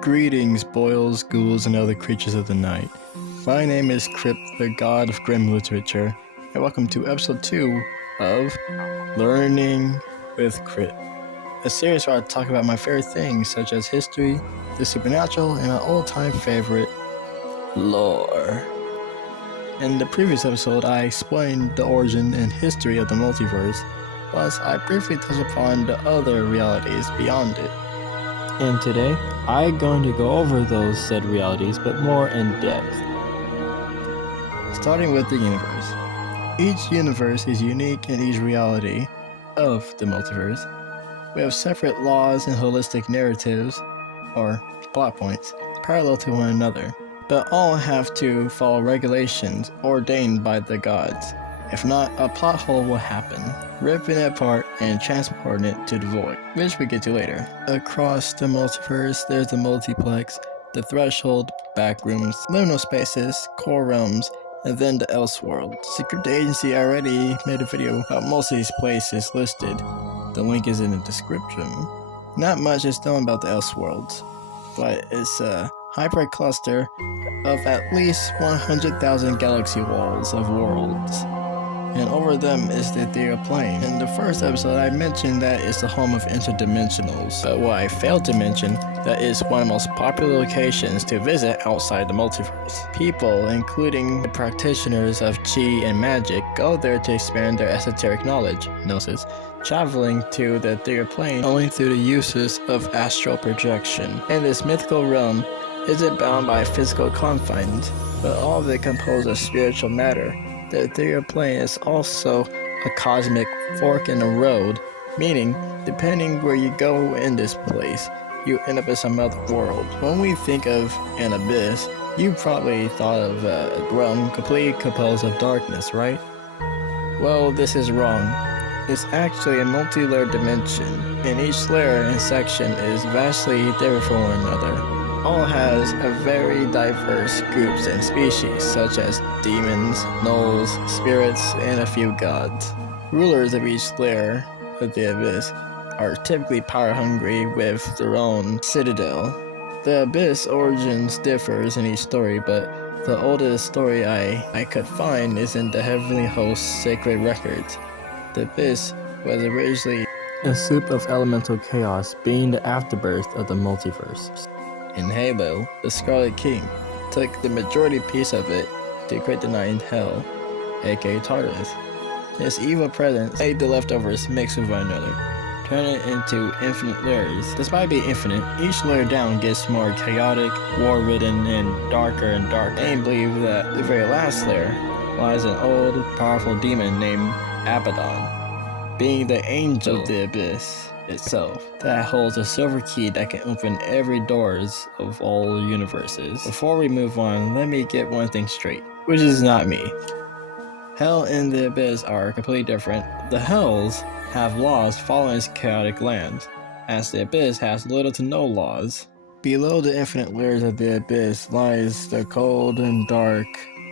Greetings, boils, ghouls, and other creatures of the night. My name is Crypt, the god of grim literature, and welcome to episode 2 of Learning with Crypt, a series where I talk about my favorite things such as history, the supernatural, and my old-time favorite, lore. In the previous episode, I explained the origin and history of the multiverse, plus I briefly touched upon the other realities beyond it. And today, I'm going to go over those said realities, but more in depth. Starting with the universe. Each universe is unique in each reality of the multiverse. We have separate laws and holistic narratives, or plot points, parallel to one another, but all have to follow regulations ordained by the gods. If not, a plot hole will happen, ripping it apart and transporting it to the void, which we get to later. Across the multiverse, there's the multiplex, the threshold, backrooms, liminal spaces, core realms, and then the Elseworld. Secret Agency already made a video about most of these places listed. The link is in the description. Not much is known about the Elseworlds, but it's a hypercluster of at least 100,000 galaxy walls of worlds. And over them is the ethereal plane. In the first episode, I mentioned that it's the home of interdimensionals, but what I failed to mention, that is one of the most popular locations to visit outside the multiverse. People, including the practitioners of chi and magic, go there to expand their esoteric knowledge, gnosis, traveling to the ethereal plane only through the uses of astral projection. In this mythical realm, isn't bound by physical confines, but all of it composed of spiritual matter. The ethereal plane is also a cosmic fork in the road, meaning, depending where you go in this place, you end up in some other world. When we think of an abyss, you probably thought of a realm completely composed of darkness, right? Well, this is wrong. It's actually a multi-layered dimension, and each layer and section is vastly different from one another. All has a very diverse groups and species, such as demons, gnolls, spirits, and a few gods. Rulers of each layer of the abyss are typically power-hungry with their own citadel. The abyss origins differs in each story, but the oldest story I could find is in the Heavenly Host's sacred records. The abyss was originally a soup of elemental chaos, being the afterbirth of the multiverse. In Halo, the Scarlet King took the majority piece of it to create the Ninth Hell, aka Tartarus. His evil presence made the leftovers mix with one another, turning it into infinite layers. Despite being infinite, each layer down gets more chaotic, war-ridden, and darker. Many believe that the very last layer lies an old, powerful demon named Abaddon, being the angel of the abyss itself, that holds a silver key that can open every doors of all universes. Before we move on, let me get one thing straight, which is not me. Hell and the abyss are completely different. The hells have laws following its chaotic lands, as the abyss has little to no laws. Below the infinite layers of the abyss lies the cold and dark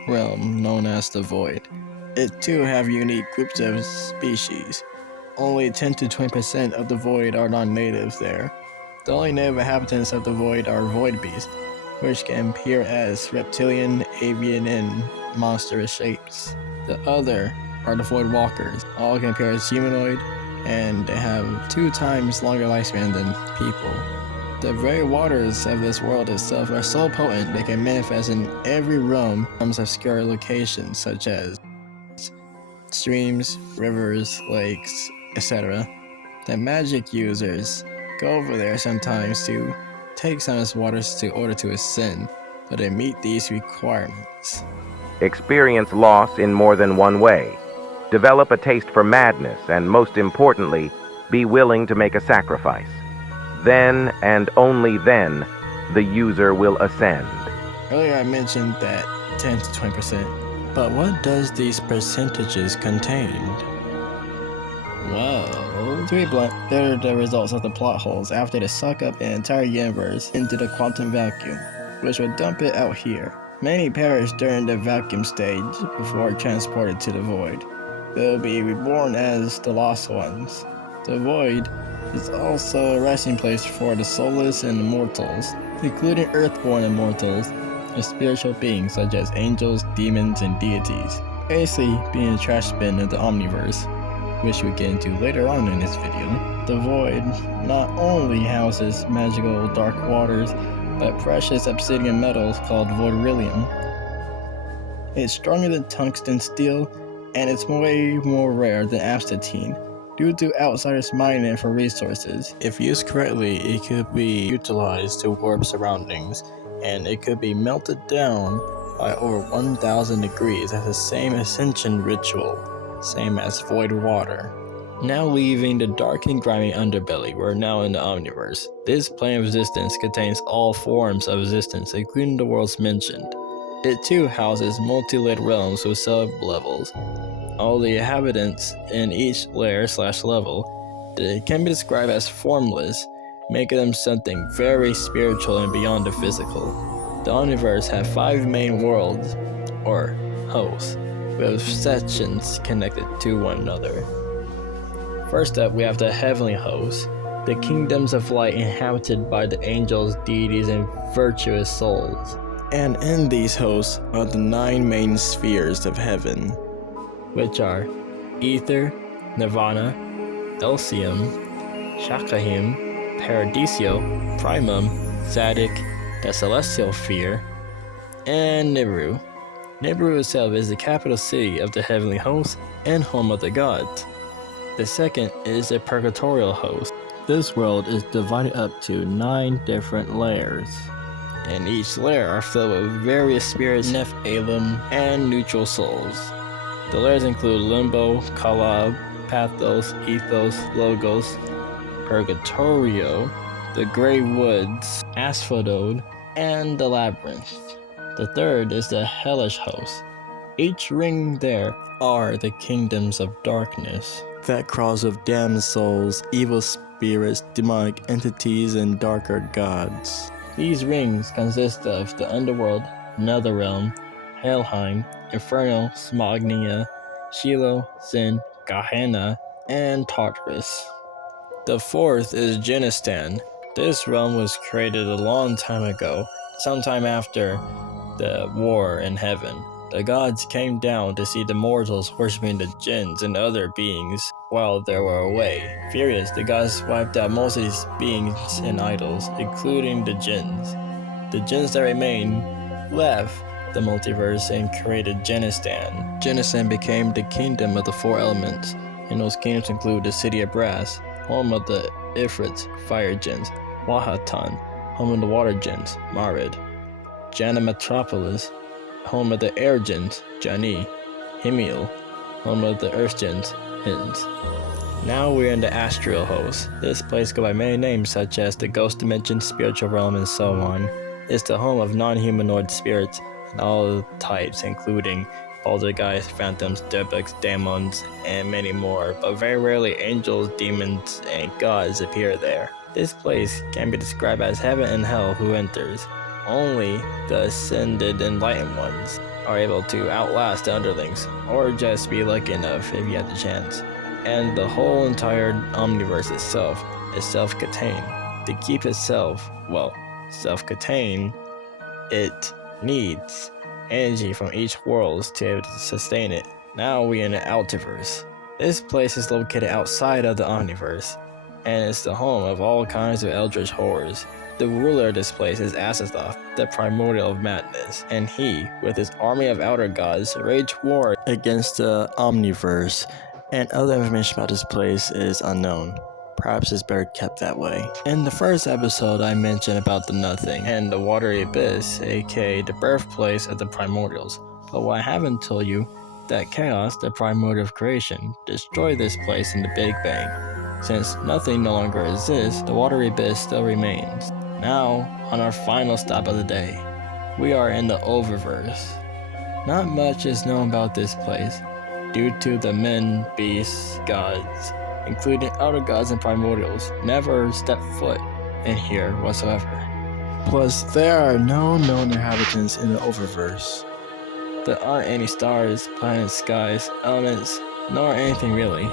realm known as the void. It too have unique groups of species. Only 10 to 20% of the void are non-natives there. The only native inhabitants of the void are void beasts, which can appear as reptilian, avian, and monstrous shapes. The other are the void walkers. All can appear as humanoid, and they have 2 times longer lifespan than people. The very waters of this world itself are so potent they can manifest in every realm from obscure locations such as streams, rivers, lakes, etc. The magic users go over there sometimes to take some of these waters in order to ascend, but they meet these requirements. Experience loss in more than one way. Develop a taste for madness, and most importantly, be willing to make a sacrifice. Then, and only then, the user will ascend. Earlier I mentioned that 10 to 20%, but what does these percentages contain? Well, to be blunt, they're the results of the plot holes after they suck up an entire universe into the quantum vacuum, which will dump it out here. Many perish during the vacuum stage before transported to the void. They'll be reborn as the lost ones. The void It's also a resting place for the soulless and immortals, including earthborn immortals and spiritual beings such as angels, demons, and deities. Basically, being a trash bin of the Omniverse, which we'll get into later on in this video. The Void not only houses magical dark waters, but precious obsidian metals called voidrillium. It's stronger than tungsten steel, and it's way more rare than astatine, due to outsiders mining it for resources. If used correctly, it could be utilized to warp surroundings, and it could be melted down by over 1,000 degrees as the same ascension ritual, same as void water. Now leaving the dark and grimy underbelly, we're now in the Omniverse. This plane of existence contains all forms of existence, including the worlds mentioned. It too houses multi-layered realms with sub-levels. All the inhabitants in each layer/level can be described as formless, making them something very spiritual and beyond the physical. The Omniverse has 5 main worlds, or hosts, with sections connected to one another. First up, we have the Heavenly Host, the kingdoms of light inhabited by the angels, deities, and virtuous souls. And in these hosts are the 9 main spheres of heaven, which are Ether, Nirvana, Elysium, Shakahim, Paradiso, Primum, Zadok, the Celestial Sphere, and Nibiru. Nibiru itself is the capital city of the Heavenly Host and home of the gods. The second is the Purgatorial Host. This world is divided up to 9 different layers, and each layer are filled with various spirits, Nephilim, and neutral souls. The layers include Limbo, Kalab, Pathos, Ethos, Logos, Purgatorio, the Grey Woods, Asphodode, and the Labyrinth. The third is the Hellish Host. Each ring there are the kingdoms of darkness that crawls with damned souls, evil spirits, demonic entities, and darker gods. These rings consist of the Underworld, Netherrealm, Helheim, Inferno, Smognia, Shiloh, Sin, Gehenna, and Tartarus. The fourth is Genistan. This realm was created a long time ago, sometime after the war in heaven. The gods came down to see the mortals worshipping the jinns and other beings while they were away. Furious, the gods wiped out most of these beings and idols, including the jinns. The jinns that remained left the multiverse and created Genistan. Genistan became the kingdom of the 4 elements, and those kingdoms include the City of Brass, home of the Ifrits, fire jinns, Wahatan, home of the water jinns, Marid, Jana Metropolis, home of the air jinns, Jani, Himiel, home of the earth jinns, Hins. Now we're in the Astral Host. This place goes by many names such as the Ghost Dimension, Spiritual Realm, and so on. It's the home of non-humanoid spirits and all types, including poltergeists, phantoms, debugs, demons, and many more, but very rarely angels, demons, and gods appear there. This place can be described as heaven and hell who enters. Only the ascended enlightened ones are able to outlast the underlings, or just be lucky enough if you have the chance. And the whole entire Omniverse itself is self-contained. To keep itself, self-contained, it needs energy from each world to be able to sustain it. Now we're in the Multiverse. This place is located outside of the Omniverse, and it's the home of all kinds of eldritch horrors. The ruler of this place is Azathoth, the primordial of madness, and he, with his army of outer gods, wage war against the Omniverse, and other information about this place is unknown. Perhaps it's better kept that way. In the first episode, I mentioned about the Nothing and the watery abyss, aka the birthplace of the primordials. But what I haven't told you, that chaos, the primordial of creation, destroyed this place in the Big Bang. Since nothing no longer exists, the watery abyss still remains. Now, on our final stop of the day, we are in the Oververse. Not much is known about this place, due to the men, beasts, gods, including outer gods and primordials, never stepped foot in here whatsoever. Plus, there are no known inhabitants in the Oververse. There aren't any stars, planets, skies, elements, nor anything really.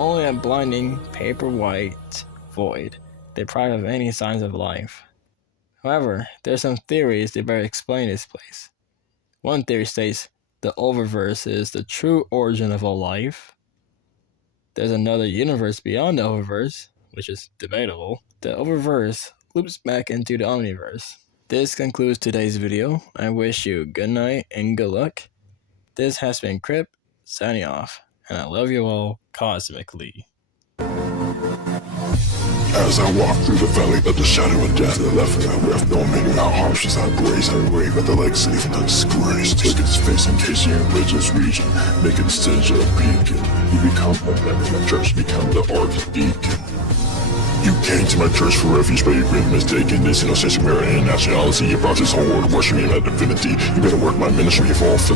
only a blinding, paper-white void, deprived of any signs of life. However, there are some theories that better explain this place. One theory states the Oververse is the true origin of all life. There's another universe beyond the Oververse, which is debatable. The Oververse loops back into the Omniverse. This concludes today's video. I wish you good night and good luck. This has been Crypt, signing off, and I love you all cosmically. As I walk through the valley of the shadow of death, the left and I left, no making out harsh as I brace and rave at the legacy from the disgrace. Look at his face in case you enrich this region, making the stage a beacon. You become a member of my church, become the archdeacon. You came to my church for refuge, but you've been mistaken. There's no sense of merit and nationality. You brought this whole world, worshiping my divinity. You better work my ministry for all